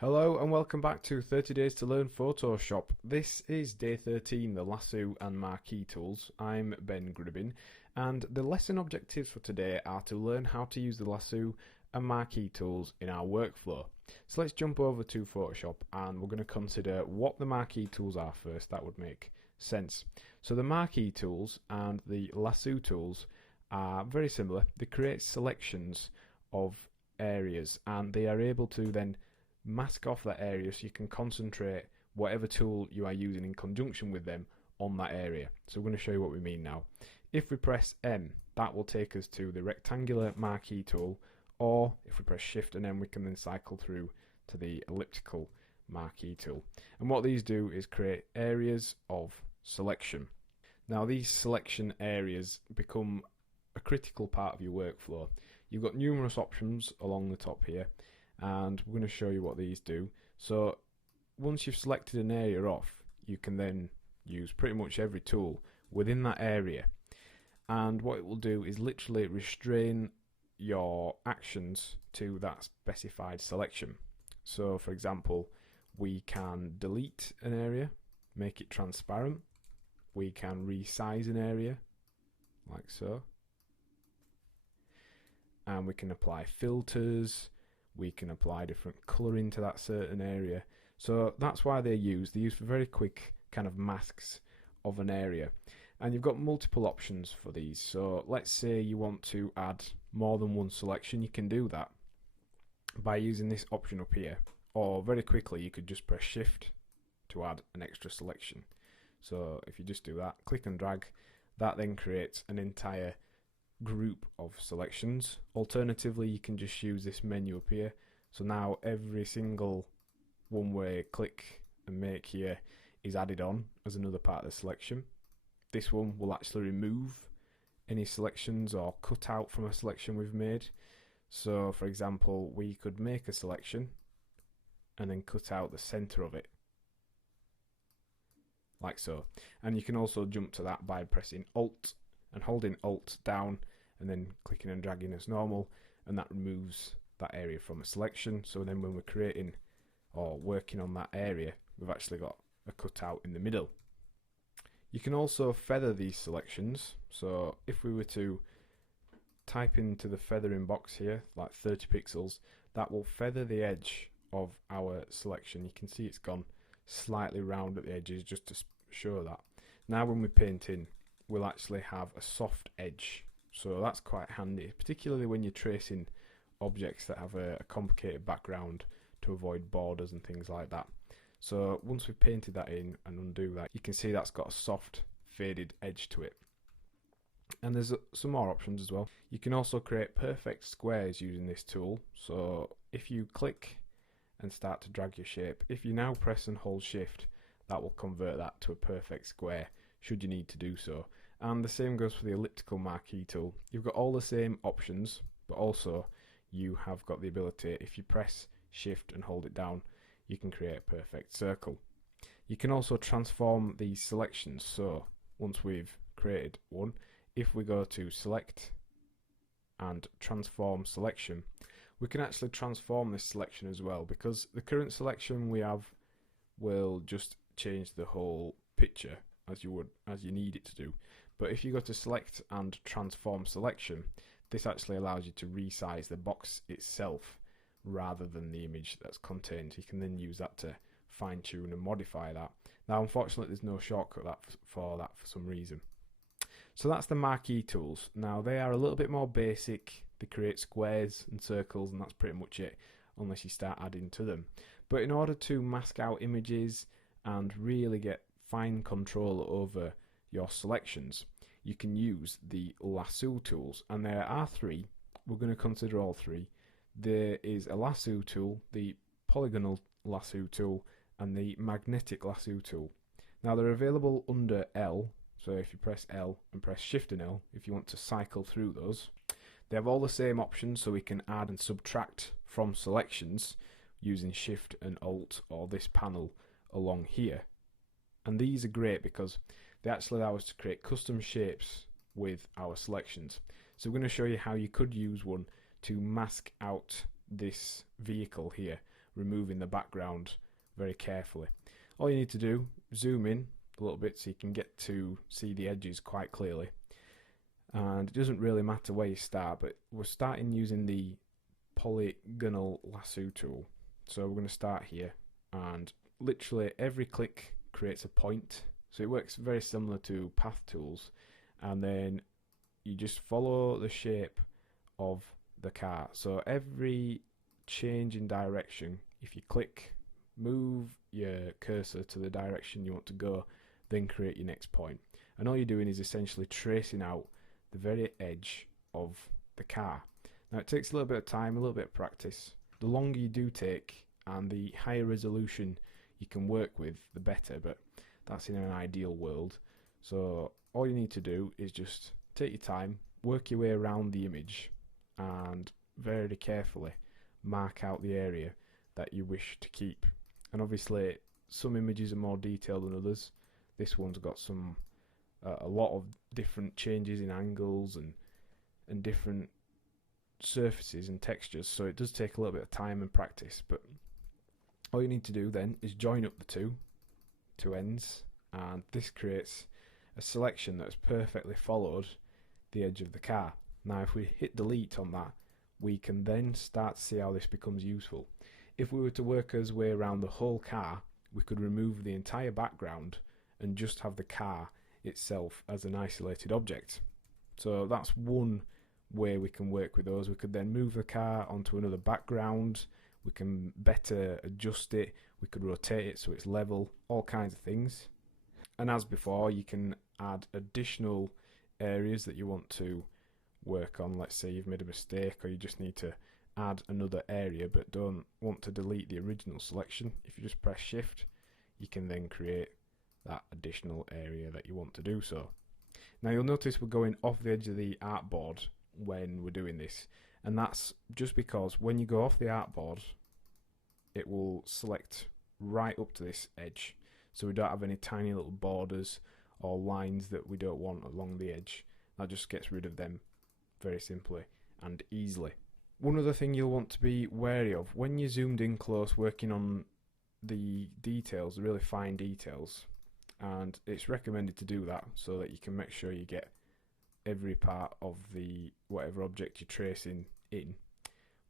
Hello and welcome back to 30 Days to Learn Photoshop. This is day 13, the Lasso and Marquee Tools. I'm Ben Gribbin, and the lesson objectives for today are to learn how to use the Lasso and Marquee Tools in our workflow. So let's jump over to Photoshop and we're going to consider what the Marquee Tools are first. That would make sense. So the Marquee Tools and the Lasso Tools are very similar. They create selections of areas and they are able to then mask off that area so you can concentrate whatever tool you are using in conjunction with them on that area. So we're going to show you what we mean now. If we press M, that will take us to the rectangular marquee tool, or if we press Shift and M, we can then cycle through to the elliptical marquee tool. And what these do is create areas of selection. Now these selection areas become a critical part of your workflow. You've got numerous options along the top here, and we're going to show you what these do. So once you've selected an area off, you can then use pretty much every tool within that area, and what it will do is literally restrain your actions to that specified selection. So for example, we can delete an area, make it transparent, we can resize an area like so, and we can apply filters, we can apply different colouring to that certain area. So that's why they're used. They're used for very quick kind of masks of an area. And you've got multiple options for these. So let's say you want to add more than one selection. You can do that by using this option up here. Or very quickly you could just press Shift to add an extra selection. So if you just do that, click and drag, that then creates an entire group of selections. Alternatively, you can just use this menu up here. So now every single one we click and make here is added on as another part of the selection. This one will actually remove any selections or cut out from a selection we've made. So for example, we could make a selection and then cut out the center of it like so. And you can also jump to that by pressing Alt and holding Alt down and then clicking and dragging as normal, and that removes that area from a selection. So then when we're creating or working on that area, we've actually got a cutout in the middle. You can also feather these selections. So if we were to type into the feathering box here, like 30 pixels, that will feather the edge of our selection. You can see it's gone slightly round at the edges just to show that. Now when we paint in, we'll actually have a soft edge. So that's quite handy, particularly when you're tracing objects that have a complicated background to avoid borders and things like that. So once we've painted that in and undo that, you can see that's got a soft faded edge to it. And there's some more options as well. You can also create perfect squares using this tool. So if you click and start to drag your shape, if you now press and hold Shift, that will convert that to a perfect square should you need to do so. And the same goes for the elliptical marquee tool. You've got all the same options, but also you have got the ability, if you press Shift and hold it down, you can create a perfect circle. You can also transform these selections. So once we've created one, if we go to Select and Transform Selection, we can actually transform this selection as well, because the current selection we have will just change the whole picture as you need it to do. But if you go to Select and Transform Selection, this actually allows you to resize the box itself rather than the image that's contained. You can then use that to fine tune and modify that. Now unfortunately there's no shortcut for that for some reason. So that's the Marquee Tools. Now they are a little bit more basic. They create squares and circles and that's pretty much it, unless you start adding to them. But in order to mask out images and really get fine control over your selections, you can use the Lasso tools, and there are three. We're going to consider all three. There is a lasso tool, the polygonal lasso tool, and the magnetic lasso tool. Now they're available under L, so if you press L and press Shift and L, if you want to cycle through those, they have all the same options, so we can add and subtract from selections using Shift and Alt or this panel along here. And these are great because they actually allow us to create custom shapes with our selections. So we're going to show you how you could use one to mask out this vehicle here removing the background very carefully. All you need to do, zoom in a little bit so you can get to see the edges quite clearly. And it doesn't really matter where you start, but we're starting using the polygonal lasso tool. So we're going to start here, and literally every click creates a point. So it works very similar to path tools, and then you just follow the shape of the car. So every change in direction, if you click, move your cursor to the direction you want to go, then create your next point. And all you're doing is essentially tracing out the very edge of the car. Now it takes a little bit of time, a little bit of practice. The longer you do take and the higher resolution you can work with, the better, but that's in an ideal world. So all you need to do is just take your time, work your way around the image, and very carefully mark out the area that you wish to keep. And obviously some images are more detailed than others. This one's got some a lot of different changes in angles and different surfaces and textures, so it does take a little bit of time and practice. But all you need to do then is join up the two ends, and this creates a selection that's perfectly followed the edge of the car. Now if we hit delete on that, we can then start to see how this becomes useful. If we were to work our way around the whole car, we could remove the entire background and just have the car itself as an isolated object. So that's one way we can work with those. We could then move the car onto another background, we can better adjust it, we could rotate it so it's level, all kinds of things. And as before, you can add additional areas that you want to work on. Let's say you've made a mistake, or you just need to add another area but don't want to delete the original selection. If you just press shift, you can then create that additional area that you want to do so. Now you'll notice we're going off the edge of the artboard when we're doing this, and that's just because when you go off the artboard, it will select right up to this edge, so we don't have any tiny little borders or lines that we don't want along the edge. That just gets rid of them very simply and easily. One other thing you'll want to be wary of when you're zoomed in close working on the details, the really fine details, and it's recommended to do that so that you can make sure you get every part of the whatever object you're tracing in.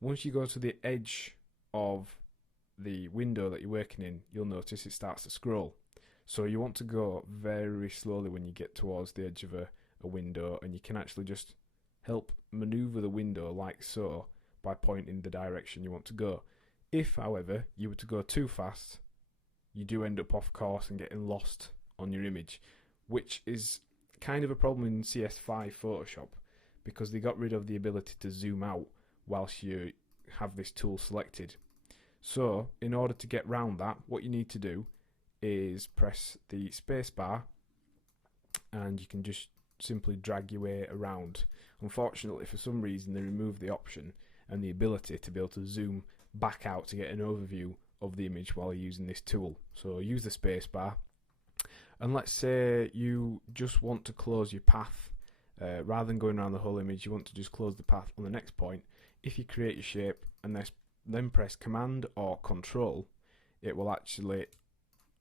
Once you go to the edge of the window that you're working in, you'll notice it starts to scroll. So you want to go very slowly when you get towards the edge of a window, and you can actually just help maneuver the window like so by pointing the direction you want to go. If, however, you were to go too fast, you do end up off course and getting lost on your image, which is kind of a problem in CS5 Photoshop because they got rid of the ability to zoom out whilst you have this tool selected. So in order to get round that, what you need to do is press the space bar, and you can just simply drag your way around. Unfortunately, for some reason they removed the option and the ability to be able to zoom back out to get an overview of the image while you're using this tool. So use the space bar, and let's say you just want to close your path rather than going around the whole image, you want to just close the path on the next point. If you create your shape and then press Command or Control, it will actually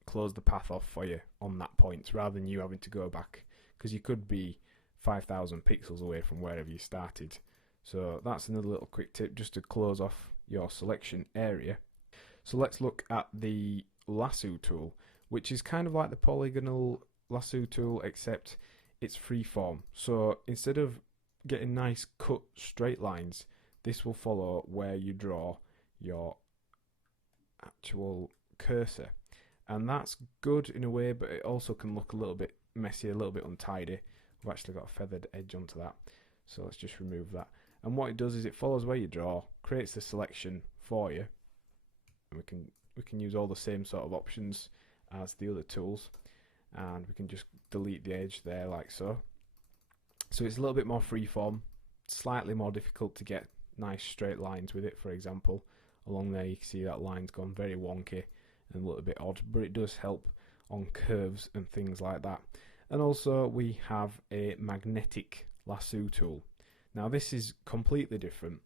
close the path off for you on that point rather than you having to go back, because you could be 5,000 pixels away from wherever you started. So that's another little quick tip just to close off your selection area. So let's look at the Lasso tool, which is kind of like the polygonal Lasso tool, except it's freeform. So instead of getting nice cut straight lines, this will follow where you draw your actual cursor. And that's good in a way, but it also can look a little bit messy, a little bit untidy. We've actually got a feathered edge onto that, so let's just remove that. And what it does is it follows where you draw, creates the selection for you, and we can use all the same sort of options as the other tools, and we can just delete the edge there like so. So it's a little bit more freeform, slightly more difficult to get nice straight lines with it. For example, along there you can see that line's gone very wonky and a little bit odd, but it does help on curves and things like that. And also we have a magnetic lasso tool. Now this is completely different.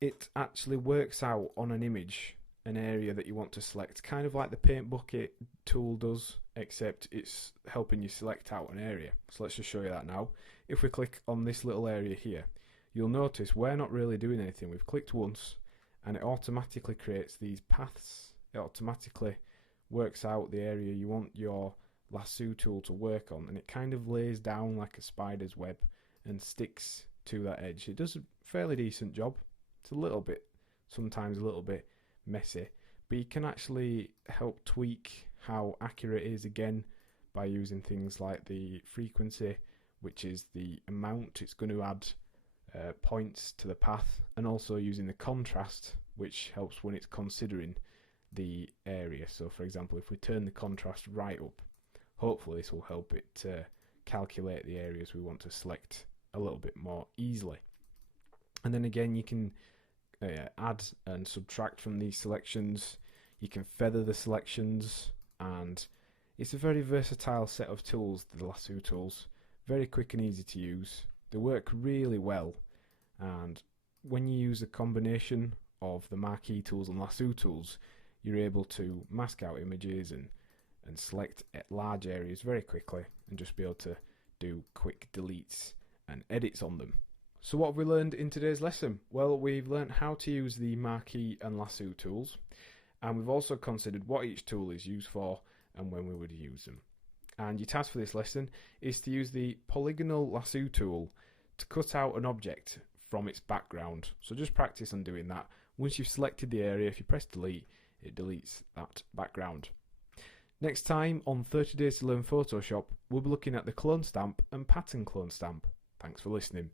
It actually works out on an image an area that you want to select, kind of like the paint bucket tool does, except it's helping you select out an area. So let's just show you that now. If we click on this little area here, you'll notice we're not really doing anything. We've clicked once and it automatically creates these paths. It automatically works out the area you want your lasso tool to work on, and it kind of lays down like a spider's web and sticks to that edge. It does a fairly decent job. It's a little bit, sometimes a little bit messy, but you can actually help tweak how accurate it is again by using things like the frequency, which is the amount it's going to add points to the path, and also using the contrast, which helps when it's considering the area. So for example, if we turn the contrast right up, hopefully this will help it calculate the areas we want to select a little bit more easily. And then again, you can add and subtract from these selections. You can feather the selections, and it's a very versatile set of tools, the Lasso tools. Very quick and easy to use. They work really well, and when you use a combination of the Marquee tools and Lasso tools, you're able to mask out images and select large areas very quickly and just be able to do quick deletes and edits on them. So what have we learned in today's lesson? Well, we've learned how to use the Marquee and Lasso tools, and we've also considered what each tool is used for and when we would use them. And your task for this lesson is to use the polygonal lasso tool to cut out an object from its background. So just practice on doing that. Once you've selected the area, if you press delete, it deletes that background. Next time on 30 Days to Learn Photoshop, we'll be looking at the clone stamp and pattern clone stamp. Thanks for listening.